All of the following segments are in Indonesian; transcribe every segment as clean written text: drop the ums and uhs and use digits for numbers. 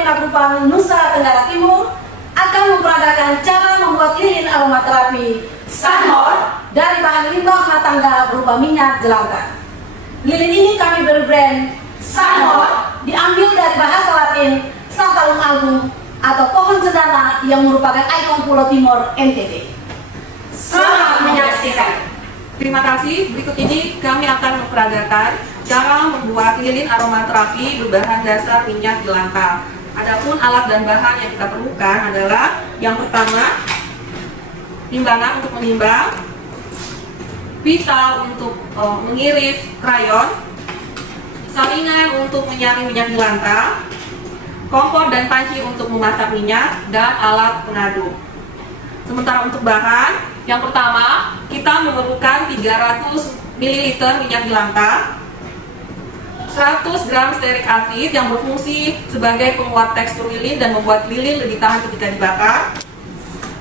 Minagrupan Nusa Tenggara Timur akan memperagakan cara membuat lilin aromaterapi Sunhot dari bahan limbah rumah tangga berupa minyak jelantah. Lilin ini kami beri brand Sunhot, diambil dari bahasa Latin Santalum Agung atau pohon cendana yang merupakan ikon Pulau Timor NTB. Selamat menyaksikan. Terima kasih. Berikut ini kami akan memperagakan cara membuat lilin aromaterapi berbahan dasar minyak jelantah. Adapun alat dan bahan yang kita perlukan adalah yang pertama, timbangan untuk menimbang, pisau untuk mengiris krayon, saringan untuk menyaring minyak jelantah, kompor dan panci untuk memasak minyak, dan alat pengaduk. Sementara untuk bahan, yang pertama kita memerlukan 300 ml minyak jelantah, 100 gram stearik acid yang berfungsi sebagai penguat tekstur lilin dan membuat lilin lebih tahan ketika dibakar,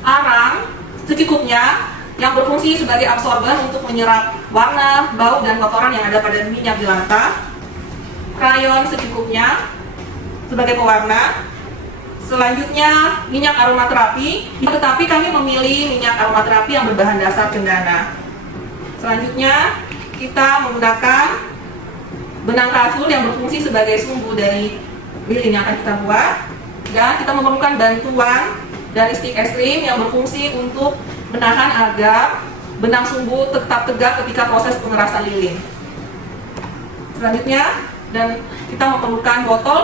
arang secukupnya yang berfungsi sebagai absorben untuk menyerap warna, bau, dan kotoran yang ada pada minyak jelantah, krayon secukupnya sebagai pewarna. Selanjutnya minyak aromaterapi, tetapi kami memilih minyak aromaterapi yang berbahan dasar cendana. Selanjutnya kita menggunakan benang kasur yang berfungsi sebagai sumbu dari lilin yang akan kita buat, dan kita memerlukan bantuan dari stik ekstrim yang berfungsi untuk menahan agar benang sumbu tetap tegak ketika proses pengerasan lilin. Selanjutnya, dan kita memerlukan botol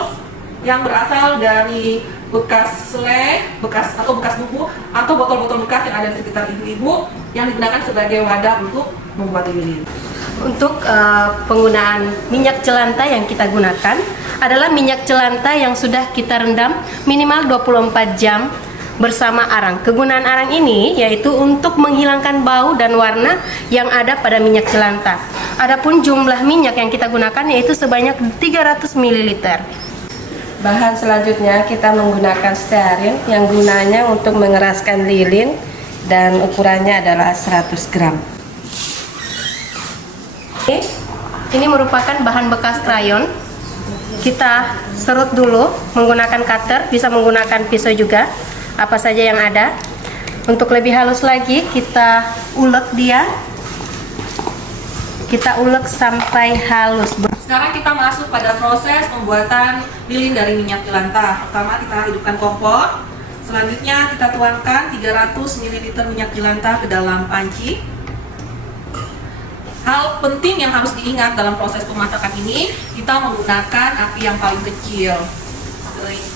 yang berasal dari bekas selai, bekas buku, atau botol-botol bekas yang ada di sekitar ibu-ibu yang digunakan sebagai wadah untuk membuat lilin. Untuk penggunaan minyak jelantah yang kita gunakan adalah minyak jelantah yang sudah kita rendam minimal 24 jam bersama arang. Kegunaan arang ini yaitu untuk menghilangkan bau dan warna yang ada pada minyak jelantah. Adapun jumlah minyak yang kita gunakan yaitu sebanyak 300 ml. Bahan selanjutnya kita menggunakan stearin yang gunanya untuk mengeraskan lilin dan ukurannya adalah 100 gram. Ini merupakan bahan bekas krayon. Kita serut dulu menggunakan cutter, bisa menggunakan pisau juga, apa saja yang ada. Untuk lebih halus lagi kita ulek dia. Kita ulek sampai halus. Sekarang kita masuk pada proses pembuatan lilin dari minyak jelantah. Pertama kita hidupkan kompor. Selanjutnya kita tuangkan 300 ml minyak jelantah ke dalam panci. Hal penting yang harus diingat dalam proses pemasakan ini, kita menggunakan api yang paling kecil.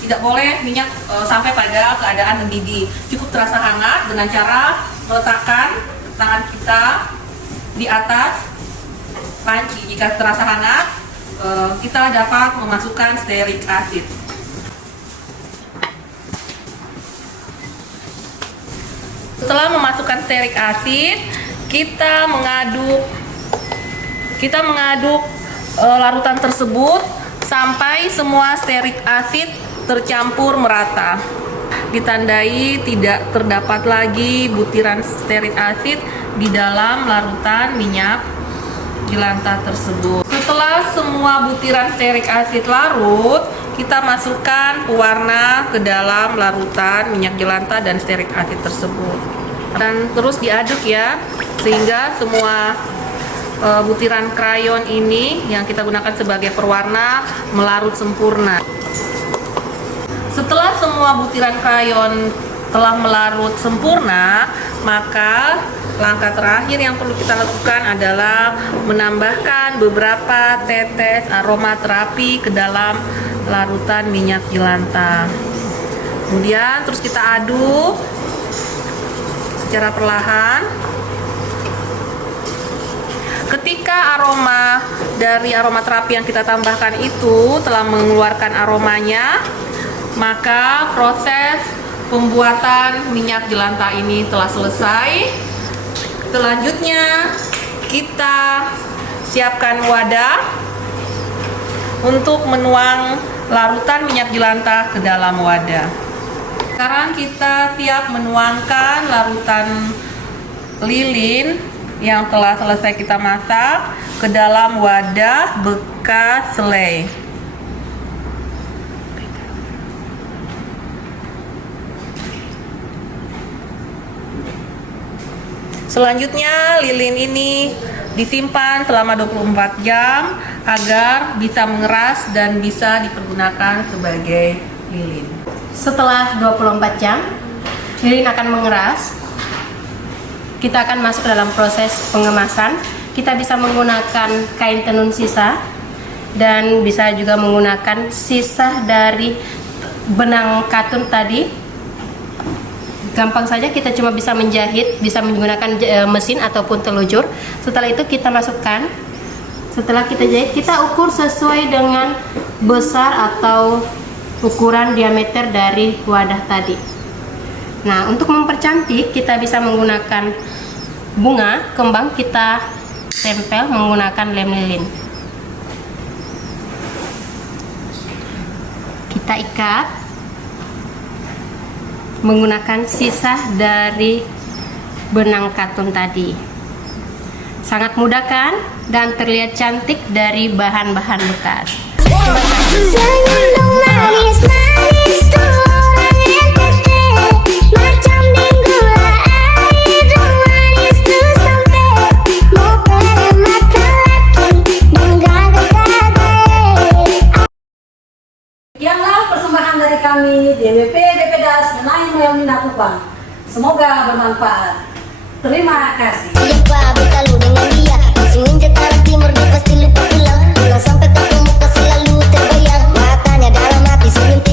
Tidak boleh minyak sampai pada keadaan mendidih. Cukup terasa hangat dengan cara meletakkan tangan kita di atas panci. Jika terasa hangat, kita dapat memasukkan stearik acid. Setelah memasukkan stearik acid, kita mengaduk larutan tersebut sampai semua stearik acid tercampur merata. Ditandai tidak terdapat lagi butiran stearik acid di dalam larutan minyak jelantah tersebut. Setelah semua butiran stearik acid larut, kita masukkan pewarna ke dalam larutan minyak jelantah dan stearik acid tersebut. Dan terus diaduk ya, sehingga semua butiran krayon ini yang kita gunakan sebagai pewarna melarut sempurna. Setelah semua butiran krayon telah melarut sempurna, maka langkah terakhir yang perlu kita lakukan adalah menambahkan beberapa tetes aromaterapi ke dalam larutan minyak jelantah. Kemudian terus kita aduk secara perlahan. Ketika aroma dari aromaterapi yang kita tambahkan itu telah mengeluarkan aromanya, maka proses pembuatan minyak jelantah ini telah selesai. Selanjutnya kita siapkan wadah untuk menuang larutan minyak jelantah ke dalam wadah. Sekarang kita siap menuangkan larutan lilin yang telah selesai kita masak ke dalam wadah bekas selai. Selanjutnya lilin ini disimpan selama 24 jam agar bisa mengeras dan bisa dipergunakan sebagai lilin. Setelah 24 jam, lilin akan mengeras. Kita akan masuk dalam proses pengemasan. Kita bisa menggunakan kain tenun sisa dan bisa juga menggunakan sisa dari benang katun tadi. Gampang saja, kita cuma bisa menjahit, bisa menggunakan mesin ataupun telujur. Setelah itu kita masukkan. Setelah kita jahit, kita ukur sesuai dengan besar atau ukuran diameter dari wadah tadi. Nah, untuk mempercantik kita bisa menggunakan bunga kembang, kita tempel menggunakan lem lilin. Kita ikat menggunakan sisa dari benang katun tadi. Sangat mudah kan? Dan terlihat cantik dari bahan-bahan bekas. Senyum dong manis-manis tuh orang yang putih, macam gula air dong manis tuh sampai mau pada mata laki menggagal-gagal. Sekianlah persembahan dari kami DWP BPDAS Menaik Moyang Kupang. Semoga bermanfaat. Terima kasih. Lupa bertalu dengan dia, langsung injek arah timur, dia pasti lupa pulang. Pulang sampai kampung muka selalu terbayang, matanya dalam hati senyum.